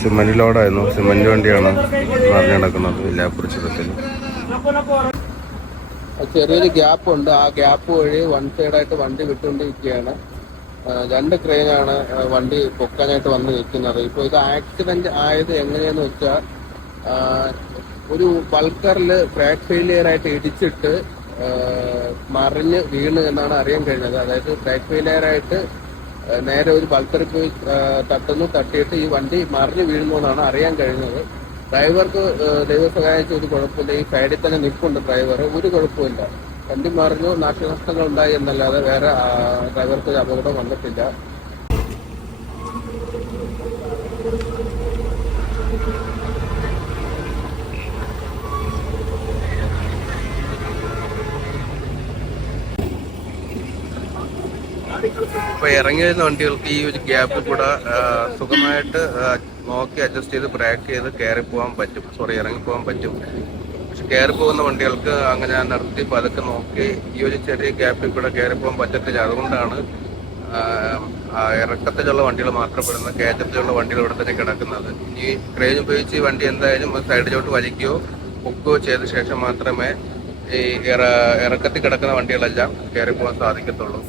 Cement ലോഡായിരുന്നു. Cement വണ്ടിയാണ് നിറഞ്ഞു കിടക്കുന്നത് വില്ലാപ്പുറ ചുരത്തിൽ. ചെറിയൊരു ഗ്യാപ്പ് ഉണ്ട്. ആ ഗ്യാപ്പ് വഴി വൺ സൈഡായിട്ട് വണ്ടി വിട്ടുകൊണ്ടിരിക്കുകയാണ്. രണ്ട് ക്രെയിനാണ് വണ്ടി പൊക്കാനായിട്ട് വന്ന് നിൽക്കുന്നത്. ഇപ്പോൾ ഇത് ആക്സിഡന്റ് ആയത് എങ്ങനെയെന്ന് വെച്ചാൽ ഒരു ബൾക്കറിൽ ബ്രേക്ക് ഫെയിലിയർ ആയിട്ട് ഇടിച്ചിട്ട് മറിഞ്ഞ് വീണ് എന്നാണ് അറിയാൻ കഴിഞ്ഞത്. അതായത് ബ്രേക്ക് ഫെയിലിയർ ആയിട്ട് നേരെ ഒരു ബൾക്കറിൽ പോയി തട്ടിയിട്ട് ഈ വണ്ടി മറിഞ്ഞ് വീഴുന്നു എന്നാണ് അറിയാൻ കഴിഞ്ഞത്. ഡ്രൈവർക്ക് ദൈവം സഹായിച്ച ഒരു കുഴപ്പമില്ല. ഈ സൈഡിൽ തന്നെ നിൽപ്പുണ്ട് ഡ്രൈവർ, ഒരു കുഴപ്പമില്ല. വണ്ടി മറിഞ്ഞു, നാശനഷ്ടങ്ങൾ ഉണ്ടായി എന്നല്ലാതെ വേറെ ഡ്രൈവർക്ക് ഒരു അപകടം വന്നിട്ടില്ല. ഇപ്പൊ ഇറങ്ങി വരുന്ന വണ്ടികൾക്ക് ഈ ഒരു ഗ്യാപ്പിൽ കൂടെ സുഖമായിട്ട് നോക്കി അഡ്ജസ്റ്റ് ചെയ്ത് ബ്രേക്ക് ചെയ്ത് കയറിപ്പോകാൻ പറ്റും. ഇറങ്ങിപ്പോകാൻ പറ്റും. പക്ഷെ കയറി പോകുന്ന വണ്ടികൾക്ക് അങ്ങനെ നിർത്തി പതുക്കെ നോക്കി ഈ ഒരു ചെറിയ ഗ്യാപ്പിൽ കൂടെ കയറിപ്പോകാൻ പറ്റത്തില്ല. അതുകൊണ്ടാണ് ഇറക്കത്തിലുള്ള വണ്ടികൾ മാത്രം പെടുന്നത്. കയറ്റത്തിലുള്ള വണ്ടികൾ ഇവിടെ തന്നെ കിടക്കുന്നത്. ഈ ക്രെയിൻ ഉപയോഗിച്ച് ഈ വണ്ടി എന്തായാലും സൈഡിലോട്ട് വലിക്കുകയോ പൊക്കുകയോ ചെയ്ത ശേഷം മാത്രമേ ഈ ഇറക്കത്തിൽ കിടക്കുന്ന വണ്ടികളെല്ലാം കയറിപ്പോകാൻ സാധിക്കത്തുള്ളൂ.